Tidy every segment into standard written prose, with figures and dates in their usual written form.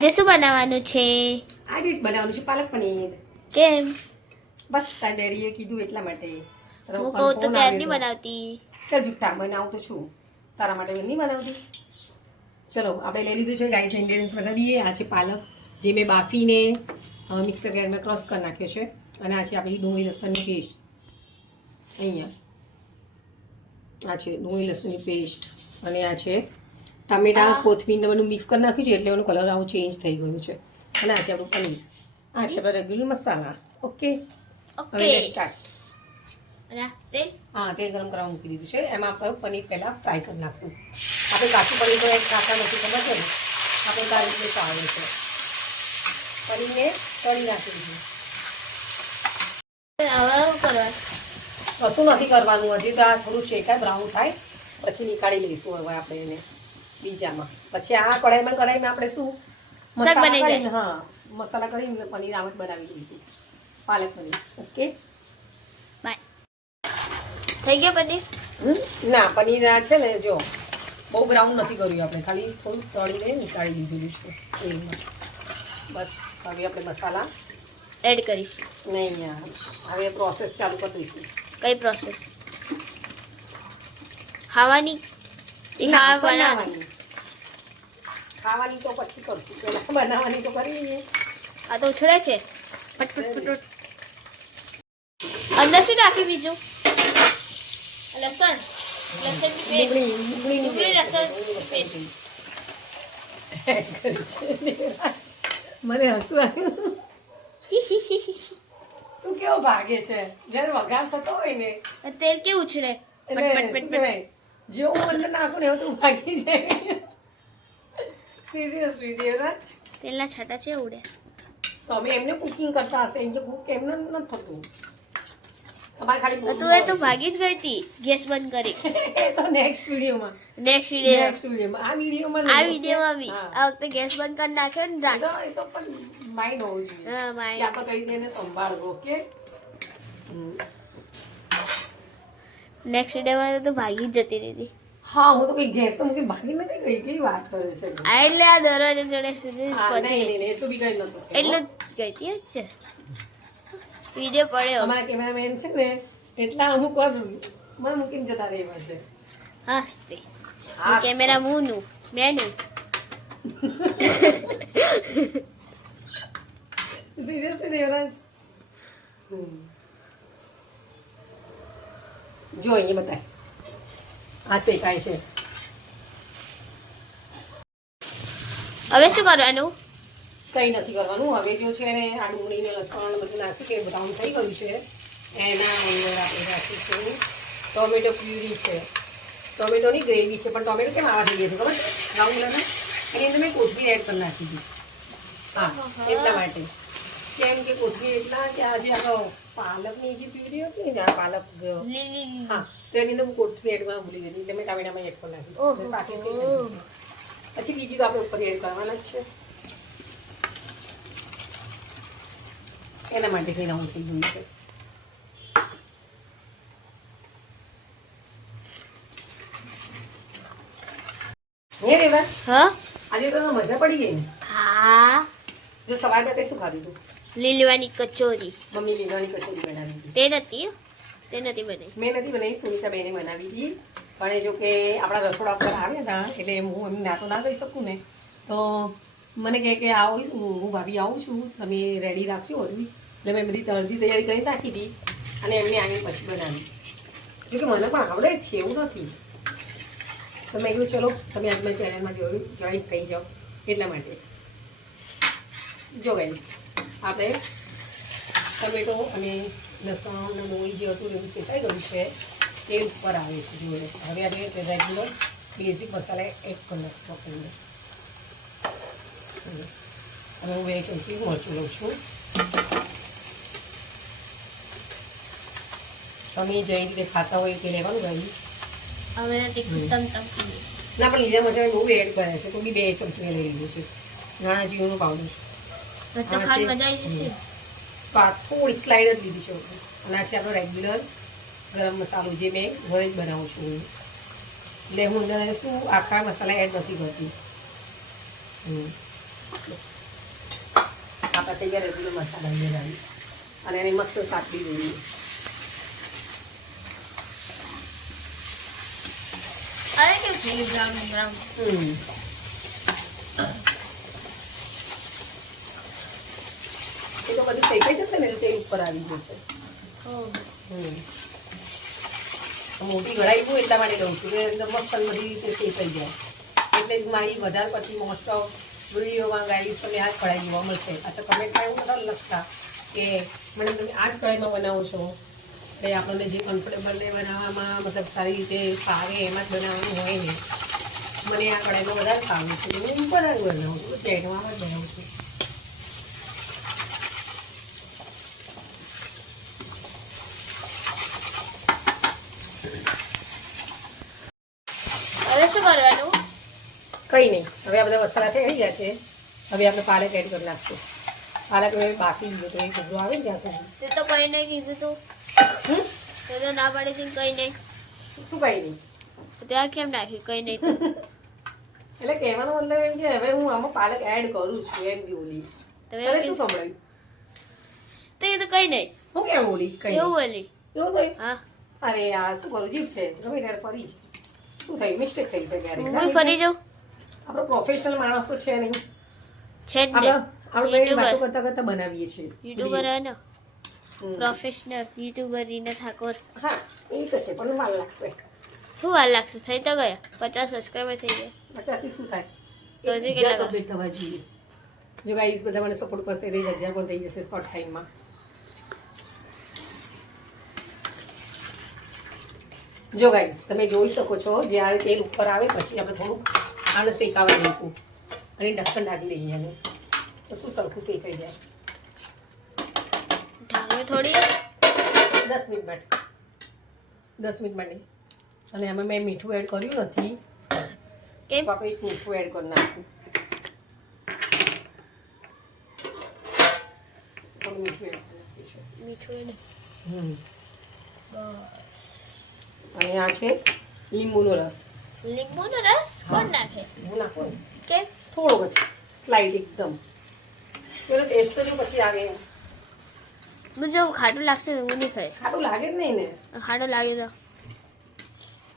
જે શું બનાવવાનું છે? આજે જ બનાવવાનું છે પાલક પનીર. કેમ? બસ તાર ડેડીએ કીધું એટલા માટે. હું કહું તો ક્યારે નહીં બનાવતી. ચાલ જુઠ્ઠા બનાવું તો છું તારા માટે નહીં બનાવતી. ચલો આપણે લઈ લીધું છે ગાઈસ ઇન્ગ્રેડિયન્ટ્સ બતા દઈએ. આ છે પાલક જે મેં બાફીને મિક્સર ગ્રાઇન્ડરમાં ક્રશ કરી નાખ્યો છે અને આ છે આપણી ડુંગળી લસણની પેસ્ટ. અહીંયા આ છે ડુંગળી લસણની પેસ્ટ અને આ છે ટામેટા કોથમીરને બધું મિક્સ કરી નાખ્યું છે એટલે એનો કલર આવો ચેન્જ થઈ ગયો છે. અને આ છે આપણું પનીર. આ છે આપણા રેગ્યુલર મસાલા. ઓકે હવે સ્ટાર્ટ. હા તેલ ગરમ કરવા મૂકી દીધું છે. એમાં આપણે પનીર પહેલાં ફ્રાય કરી નાખશું. આપણે કાચું પનીર તો એક ખાતા નથી ખબર છે ને આપણે તારી રીતે આવડે છે. પનીરને તળી નાખી દીધું. કશું નથી કરવાનું હજી તો આ થોડું શેકાય બ્રાઉન થાય પછી નીકાળી લઈશું હવે આપણે એને બીજામાં. પછી આ કઢાઈમાં આપણે શું મસાલા કરીને હા મસાલા કરીને પનીર આમ જ બનાવી લઈશું પાલક પનીર. ઓકે થઈ ગયો પનીર? ના પનીર આ છે ને જો બહુ બ્રાઉન નથી કર્યું આપણે ખાલી થોડું તળીને નીકાળી દીધું છે તેલમાં. બસ હવે આપણે મસાલા એડ કરીશું. નહીં યાર હવે પ્રોસેસ ચાલુ કરી દઈશું. કઈ પ્રોસેસ? ખાવાની બનાવવાની ખાવાની તો પછી કરશું પહેલાં બનાવવાની તો કરી લઈએ. આ તો ઉછળે છે ફટફટ. અંદર શું નાખ્યું બીજું? લસણ મને હસવું આવ્યું. તું કેવો ભાગે છે જયારે વઘાર થતો હોય ને તેલ કેવું ઉછળે જેવું હું અંદર નાખું ને એવું તું ભાગી જાય. સિરિયસલી દેવરાજ તેલના છાંટા છે ઉડે. તો અમે એમને કુકિંગ કરતા હશે એમ કે કુક એમને નથી થતું. તમારે ખાલી તું એ તો ભાગી જ ગઈ હતી ગેસ બંધ કરી. તો નેક્સ્ટ વિડીયોમાં આ વિડીયોમાં બી આ વખતે ગેસ બંધ કરી નાખ્યો ને એ તો પણ માઇન્ડ હોવું જોઈએ. હા માઇન્ડ આપણે કઈ રીતે એને સંભાળવો. ઓકે નેક્સ્ટ વિડીયોમાં તો ભાગી જ જતી રહી. હા હું તો કઈ ગેસ તો મૂકી ભાગી નથી ગઈ. કઈ વાત કરે છે એટલે આ દરવાજા જોડે સુધી પહોંચી એટલું બી કઈ નતું એટલું જ ગઈ હતી જ વિડીયો પડ્યો. અમારા કેમેરામેન છે ને એટલા અમુક વાર મને મૂકીને જતા રહેવા છે. હસતી કેમેરા મુનું મેનું સિરિયસલી દેવરાજ જો અહીંયા બતાય આ શેકાય છે. હવે શું કરવાનું? કંઈ નથી કરવાનું. હવે જો છે ને આ ડુંગળીને લસણ બધું નાખ્યું કે બ્રાઉન થઈ ગયું છે એના અંદર આપણે રાખીશું ટોમેટો પ્યુરી છે. ટોમેટોની ગ્રેવી છે પણ ટોમેટો કેમ આવા થઈ ગયા છે ખબર છે બ્રાઉન કલરના એની અંદર મેં કોથમીર એડ કરી નાખી હતી. હા એટલા માટે કેમ કે કોથમીર એટલા કે આજે આપણો પાલકની જે પ્યુરી હતી ને આ પાલક હા તો એની અંદર હું કોથમીર એડ કરવા ભૂલી ગઈ એટલે મેં ટામેટામાં એડ કરી નાખી સાથે પછી બીજી તો આપણે ઉપર એડ કરવાના જ છે. એના માટે થઈને હું થઈ ગયું છે. હે રેવા હા આજે તો મજા પડી ગઈ ને. હા જો સવારે તે શું ખાધું તું? લીલવાની કચોરી. મમ્મી લીલવાની કચોરી બનાવી હતી. તે નથી બનાવી. મેં નથી બનાવી સુનિતા બેને બનાવી હતી પણ જો કે આપણા રસોડા ઉપર આવ્યા હતા એટલે હું એમને ના તો ના કહી શકું ને તો મને કહે કે આવો હું ભાભી આવું છું તમે રેડી રાખજો હરવી એટલે મેં બધી અડધી તૈયારી કરી નાખી હતી અને એમને આવીને પછી બનાવી. જોકે મને પણ આવડે જ છે એવું નથી તો મેં કીધું ચલો તમે આજના ચેનલમાં જોઈન થઈ જાઓ એટલા માટે. જો ગાઈસ આપણે ટમેટો અને લસણ અને ડુંગળી જે હતું એવું શેકાઈ ગયું છે તે ઉપર આવે છે જોડે. હવે આપણે રેગ્યુલર બેઝિક મસાલા એડ કરી નાખશું આપણે. અને હું 2 ચમચી મરચું લઉં છું. તમે જે રીતે ખાતા હોય તે લેવાનું ગાઈસ. હવે ના પણ લીલા મરચાં બહુ એડ કર્યા છે તો બી 2 ચમચી લઈ લીધું છે. ધાણા જીરુંનું પાવડર સ્વાદ થોડી સ્લાઇડ જ લીધી છે અને આ છે આપણો રેગ્યુલર ગરમ મસાલો જે મેં ઘરે જ બનાવું છું એટલે હું અંદર શું આખા મસાલા એડ નથી કરતી. બસ આપણા તૈયાર એટલો મસાલા લગાવી અને એને મસ્ત સાતડી દઈએ. અરે કેવું થઈ ગયું બ્રાઉન એ તો બધી શેકાઈ જશે ને તેલ ઉપર આવી જશે. મોટી કઢાઈ હું એટલા માટે લઉં છું કે એકદમ મસ્ત બધી રીતે શેકાઈ જાય. એટલે જ મારી વધારે પડતી મોસ્ટ ઓફ વિડીયોમાં ગાઈસ તમે આ જ કઢાઈ જોવા મળશે. અચ્છા કમેન્ટમાં એવું બધા લખતા કે મેડમ તમે આ જ કઢાઈમાં બનાવો છો એટલે આપણને જે કમ્ફર્ટેબલ ને બનાવવામાં મતલબ સારી રીતે ફાવે એમાં જ બનાવવાનું હોય ને. મને આ કઢાઈમાં વધારે ફાવે છે હું વધારે બનાવું છું જેગવામાં જ બનાવું છું. હવે શું કરવાનું? કંઈ નહીં, હવે આ બધા મસાલા થઈ ગયા છે. હવે આપણે પાલક એડ કરી નાખશું. પાલક હવે બાકી દીધો તો એ બધું આવે ને ત્યાં સુધી. તે તો કઈ નહીં કીધું તું. તે તો ના પાડી હતી કઈ નહીં. શું કંઈ નહીં? ત્યાં કેમ નાખ્યું કઈ નહીં? એટલે કહેવાનો મતલબ એમ કે હવે હું આમાં પાલક એડ કરું છું એમ બી બોલી. તને શું સંભળાયું? તે તો કઈ નહીં. હું કેમ બોલી? કઈ એવું બોલી. એવું થયું? હા અરે યાર શું કરું, જીભ છે ગમે ત્યારે ફરી જ. શું થયું? મિસ્ટેક થઈ છે ક્યારેક. હું ફરી જાઉં આપણો પ્રોફેશનલ માણસ તો છે નહીં. છે જ ને. આપણે વાતો કરતા કરતા બનાવીએ છીએ. યુટ્યુબર હે ને પ્રોફેશનલ યુટ્યુબર રીના ઠાકોર. હા એ તો છે પણ વાર લાગશે. શું વાર લાગશે? થઈ તો ગયા 50 સબસ્ક્રાઈબર થઈ ગયા. 50 શું થાય? તો હજી કેટલા કમ્પ્લીટ થવા જોઈએ. જો ગાઈસ બધા મને સપોર્ટ કરશે એટલે 1000 પણ થઈ જશે શોર્ટ ટાઈમમાં. જો ગાઈસ તમે જોઈ શકો છો જ્યારે તેલ ઉપર આવે પછી આપણે થોડુંક આને શેકાવા દઈશું અને ઢક્કણ ઢાંકી દઈએ એનું તો શું સરખું શેકાઈ જાય. ઢાંકણી થોડી 10 મિનિટ માટે 10 મિનિટ માટે. અને એમાં મેં મીઠું એડ કર્યું નથી કેમ? તો આપણે એક મીઠું એડ કરી નાખશું. થોડું મીઠું એડ કરી નાખ્યું છે. મીઠું એને અને આ છે લીંબુનો રસ. લીંબુનો રસ કોણ નાખે? હું નાખું ને કેમ? થોડો પછી સ્લાઇડ એકદમ પેલો ટેસ્ટ તો જો પછી આવે. મુझे ખાટું લાગશે હું નહીં ખાય. ખાટું લાગે જ નહીં ને. ખાટું લાગે તો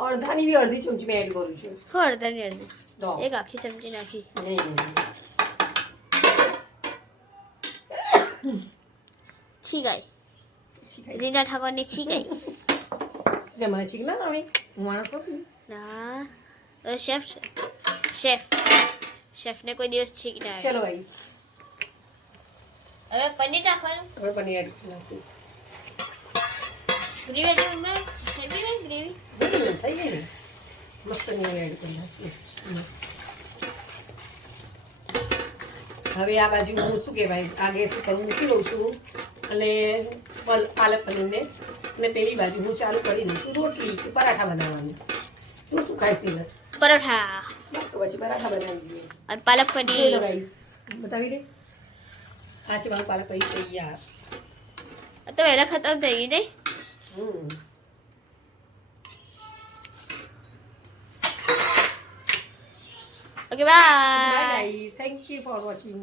અડધાની બી અડધી ચમચી મેં એડ કરું છું. શું અડધાની અડધી? તો એક આખી ચમચી નાખી. છીગાઈ રીના ઠાકોરની છીગાઈ. કે મને છીક ના આવે હું માણસ નથી. ના શેફ છે. શેફને કોઈ દિવસ છીક ના આવે. ચલો ગાઈસ હવે પનીર નાખવાનું. હવે પનીર એડ કરી નાખી. ગ્રેવી થઈ ગઈ ગ્રેવી થઈ ગઈ ને મસ્ત મેં એડ કરી નાખી. હવે આ બાજુ હું શું કહેવાય આ ગેસ ઉપર મૂકી દઉં છું અને પાલક પનીરને અને પેલી બાજુ હું ચાલુ કરી દઉં છું રોટલી કે પરાઠા બનાવવાનું. તું શું ખાઈશ ધીરજ? પરોઠા મસ્ત પછી પરાઠા બનાવી દઈએ. અને પાલક ચલો પનીર. ગાઈસ બતાવી દે. આ છે મારું પાલક પનીર તૈયાર. તો વહેલા ખતમ થઈ ગઈ નહીં? Okay bye. Bye guys. Thank you for watching.